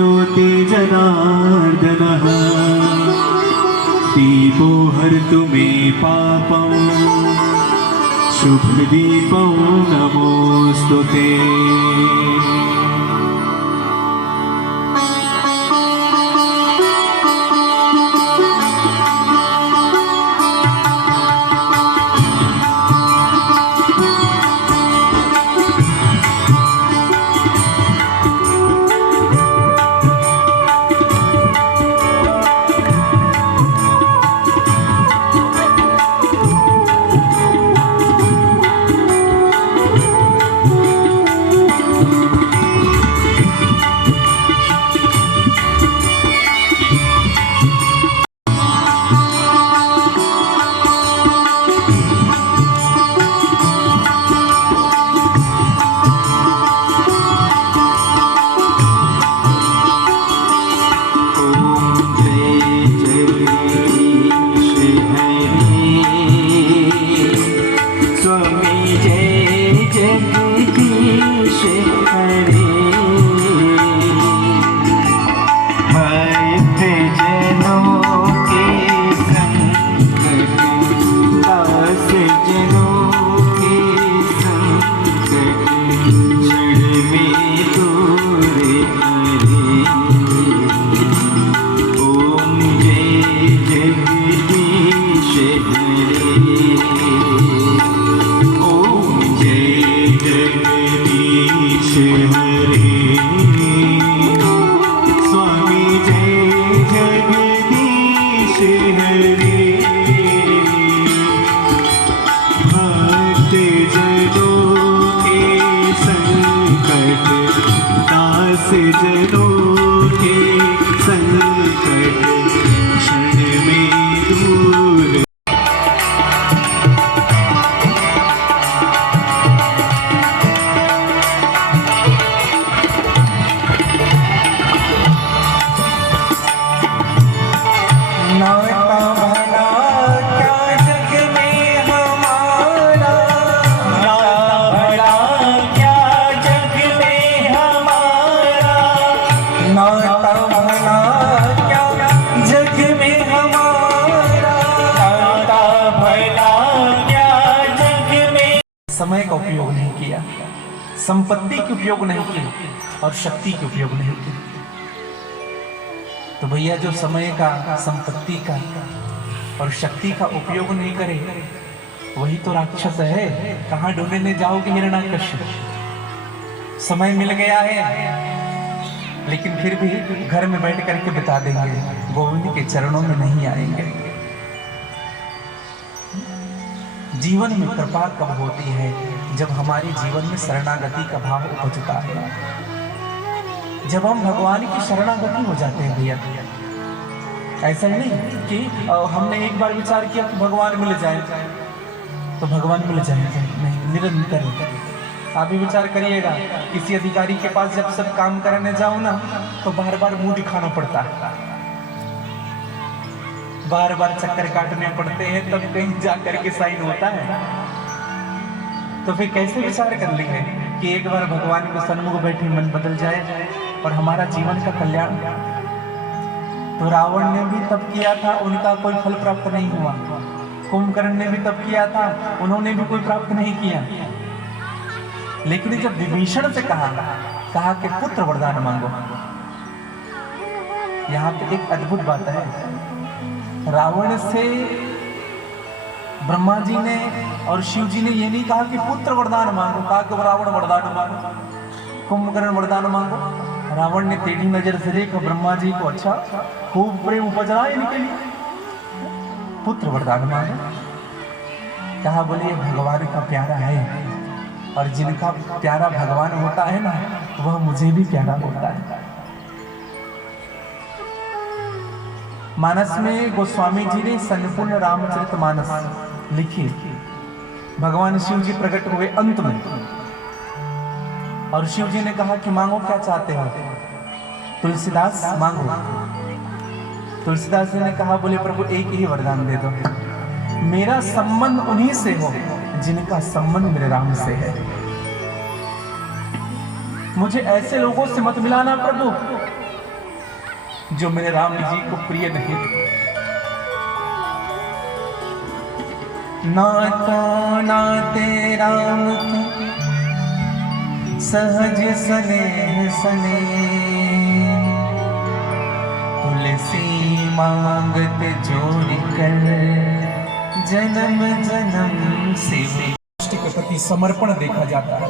ज्योति जनार्दनः दीपो हर्तु मे पापं शुभदीपं नमोऽस्तु ते। समय का उपयोग नहीं किया, संपत्ति का उपयोग नहीं की और शक्ति का उपयोग नहीं की। तो भैया जो समय का, संपत्ति का और शक्ति का उपयोग नहीं करे वही तो राक्षस है। कहाँ ढूंढने जाओगे हिरण्याकश्यप? समय मिल गया है लेकिन फिर भी घर में बैठ करके बिता देंगे, गोविंद के चरणों में नहीं आएंगे। जीवन में कृपा कब होती है? जब हमारे जीवन में शरणागति का भाव उपजता है, जब हम भगवान की शरणागति हो जाते हैं भैया। ऐसा ही नहीं कि हमने एक बार विचार किया कि भगवान मिल जाए तो भगवान मिल जाए, नहीं, निरंतर आप भी विचार करिएगा। किसी अधिकारी के पास जब सब काम करने जाओ ना तो बार बार मुंह दिखाना पड़ता है, बार बार चक्कर काटने पड़ते हैं, तब कहीं जा करके साइन होता है। तो फिर कैसे विचार कर लेंगे कि एक बार भगवान के सन्मुख बैठे मन बदल जाए और हमारा जीवन का कल्याण। तो रावण ने भी तब किया था, उनका कोई फल प्राप्त नहीं हुआ। कुंभकर्ण ने भी तब किया था, उन्होंने भी कोई प्राप्त नहीं किया। लेकिन जब विभीषण से कहा कि पुत्र वरदान मांगो, यहाँ पे एक अद्भुत बात है। रावण से ब्रह्मा जी ने और शिव जी ने ये नहीं कहा कि पुत्र वरदान मांगो, कहा कि रावण वरदान मांगो, कुंभकर्ण वरदान मांगो। रावण ने टेढ़ी नजर से देखा ब्रह्मा जी को, अच्छा खूब प्रेम उपज रहा है इनके लिए, पुत्र वरदान मांगो। कहा बोले भगवान का प्यारा है और जिनका प्यारा भगवान होता है ना वह मुझे भी प्यारा होता है। मानस में गोस्वामी जी ने संपूर्ण रामचरितमानस लिखी। भगवान शिव जी प्रकट हुए अंत में और शिव जी ने कहा कि मांगो क्या चाहते हो? तुलसीदास मांगो। तुलसीदास जी ने कहा बोले प्रभु एक ही वरदान दे दो, मेरा संबंध उन्हीं से हो जिनका संबंध मेरे राम से है। मुझे ऐसे लोगों से मत मिलाना प्रभु जो मेरे राम जी को प्रिय नहीं थे। नाता नाते राम की सहज स्नेह सने, तुलसी मांगत जोड़ कर जन्म जन्म से के प्रति समर्पण देखा जाता है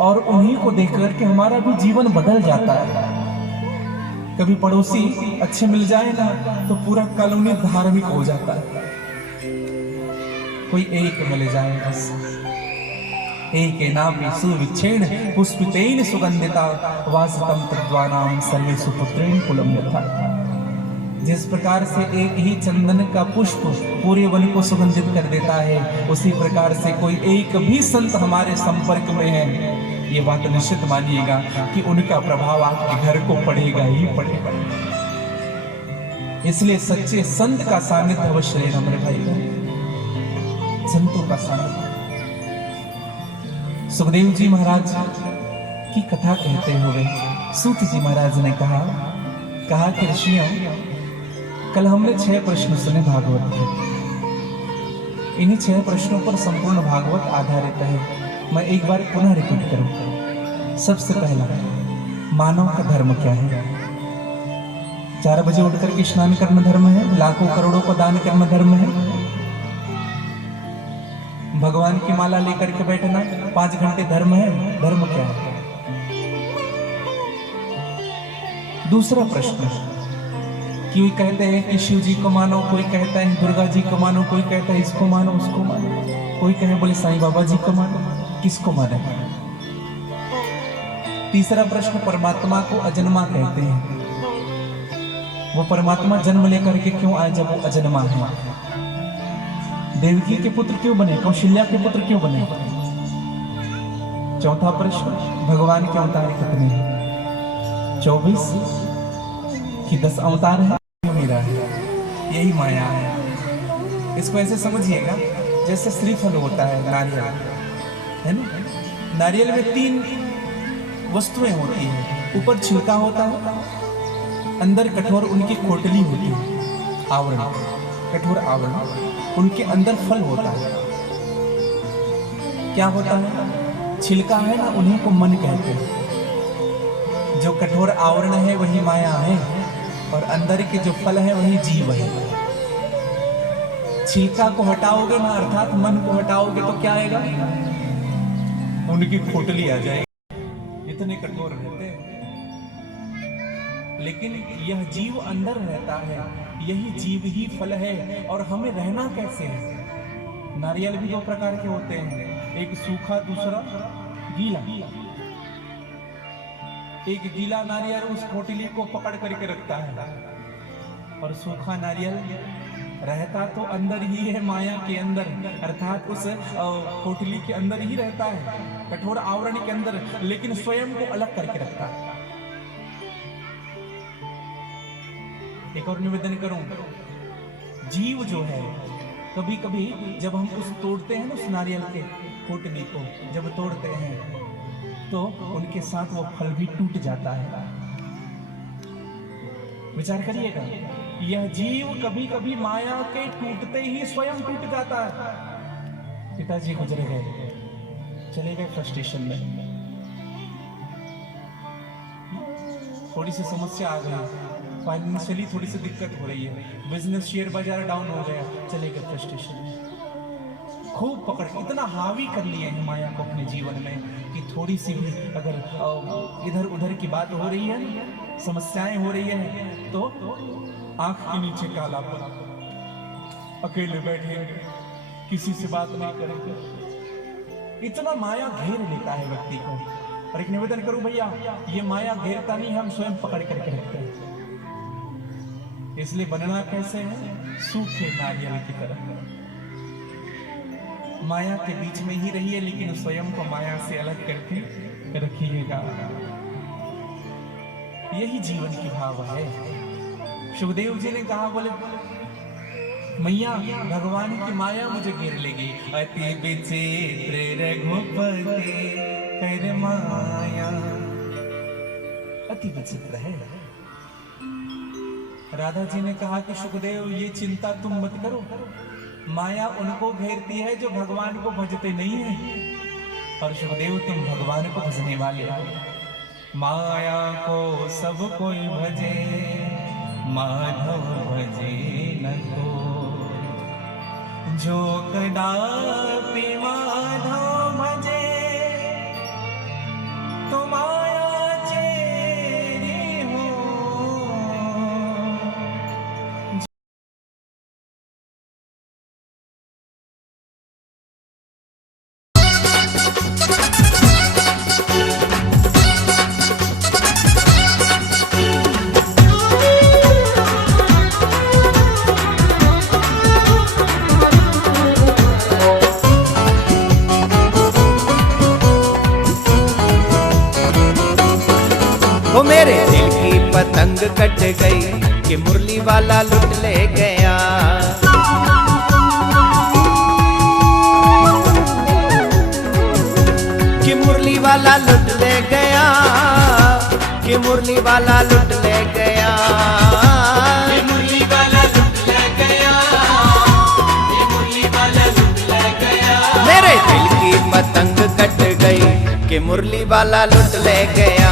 और उन्हीं को देख करके हमारा भी जीवन बदल जाता है। कभी पड़ोसी अच्छे मिल जाए ना तो पूरा कॉलोनी धार्मिक हो जाता है। कोई एक मिल जाए बस, एक नापि सुविच्छेण पुष्पितेन सुगंधिता वासतम तद्वानाम सर्वे सुपुत्रेण कुलम यथा। जिस प्रकार से एक ही चंदन का पुष्प पूरे वन को सुगंधित कर देता है, उसी प्रकार से कोई एक भी संत हमारे संपर्क में है, ये बात निश्चित मानिएगा कि उनका प्रभाव आपके घर को पड़ेगा ही पड़ेगा। इसलिए सच्चे संत का सानिध्य अवश्य लेना मेरे भाई, संतों का सानिध्य। सुखदेव जी महाराज की कथा कहते हुए सूत जी महाराज ने कहा कि ऋषियों, कल हमने 6 प्रश्न सुने भागवत के। इन्हीं 6 प्रश्नों पर संपूर्ण भागवत आधारित है। मैं एक बार पुनः रिपीट करूं। सबसे पहला, मानव का धर्म क्या है? 4 बजे उठकर के स्नान करना धर्म है? लाखों करोड़ों को दान करना धर्म है? भगवान की माला लेकर के बैठना 5 घंटे धर्म है? धर्म क्या है? दूसरा प्रश्न, कोई कहते हैं कि शिव जी को मानो, कोई कहता है दुर्गा जी को मानो, कोई कहता है इसको मानो उसको मानो, कोई कहे बोले साईं बाबा जी को मानो। किसको माने? तीसरा प्रश्न, परमात्मा को अजन्मा कहते हैं। वो परमात्मा जन्म लेकर के क्यों आए जब वो अजन्मा है? देवकी के पुत्र क्यों बने? कौशल्या के पुत्र क्यों बने? चौथा प्रश्न, भगवान के अवतार कितने हैं? 24 कि 10 अवतार है? मेरा है, यही माया है। इसको ऐसे समझिएगा जैसे श्रीफल होता है, नारियल है ना। नारियल में 3 वस्तुएं होती हैं। ऊपर छिलका होता है, अंदर कठोर उनकी खोटली होती है, आवरण, कठोर आवरण, उनके अंदर फल होता है। क्या होता है? छिलका है ना, उन्हीं को मन कहते हैं। जो कठोर आवरण है वही माया है, और अंदर के जो फल है वही जीव है। छिलका को हटाओगे ना, अर्थात मन को हटाओगे तो क्या आएगा? उनकी खोटली आ जाएगी। इतने कठोर रहते हैं, लेकिन यह जीव अंदर रहता है, यही जीव ही फल है। और हमें रहना कैसे है? नारियल भी 2 प्रकार के होते हैं, एक सूखा, दूसरा गीला। एक गीला नारियल उस खोटली को पकड़ करके रखता है, और सूखा नारियल रहता तो अंदर ही है, माया के अंदर, अर्थात उस खोटली के अंदर ही रहता है, कठोर आवरण के अंदर, लेकिन स्वयं को अलग करके रखता है। एक और निवेदन करूं, जीव जो है, कभी कभी जब हम उस तोड़ते हैं ना, उस नारियल के खोटली को जब तोड़ते हैं तो उनके साथ वो फल भी टूट जाता है। विचार करिएगा, यह जीव कभी कभी माया के टूटते ही स्वयं टूट जाता है। पिताजी गुजर गए, चले गए फ्रस्ट्रेशन में, थोड़ी सी समस्या आ गई, फाइनेंशियली थोड़ी सी दिक्कत हो रही है, बिजनेस शेयर बाजार डाउन हो गया, चले गए फ्रस्ट्रेशन में। खूब पकड़, इतना हावी कर लिए हैं माया को अपने जीवन में कि थोड़ी सी भी अगर इधर उधर की बात हो रही है, समस्याएं हो रही है, तो आंख के नीचे कालापन, अकेले बैठेंगे, किसी से बात नहीं करेंगे। इतना माया घेर लेता है व्यक्ति को। और एक निवेदन करूं भैया, ये माया घेरता नहीं, हम स्वयं पकड़ करके रखते हैं। इसलिए बनना कैसे है? सूखे नारियल की तरह माया के बीच में ही रहिए, लेकिन स्वयं को माया से अलग करके रखिएगा। यही जीवन की भाव है। सुखदेव जी ने कहा, बोले मैया भगवान की माया मुझे घेर लेगी। अति विचित्र रघुपति कर माया, अति विचित्र है। राधा जी ने कहा कि सुखदेव ये चिंता तुम मत करो, माया उनको घेरती है जो भगवान को भजते नहीं है, और सुखदेव तुम भगवान को भजने वाले हो। माया को सब कोई भजे, माधव भजे न को, जो कदापि माधव भजे तो माया चेरी हो। वो मेरे दिल की पतंग कट गई कि मुरली वाला लुट ले गया। कि मुरली वाला लुट ले गया, कि मुरली वाला लुट ले गया, कि मुरली वाला लुट ले गया, कि मुरली वाला लुट ले गया। मेरे दिल की पतंग कट गई कि मुरली वाला लुट ले गया।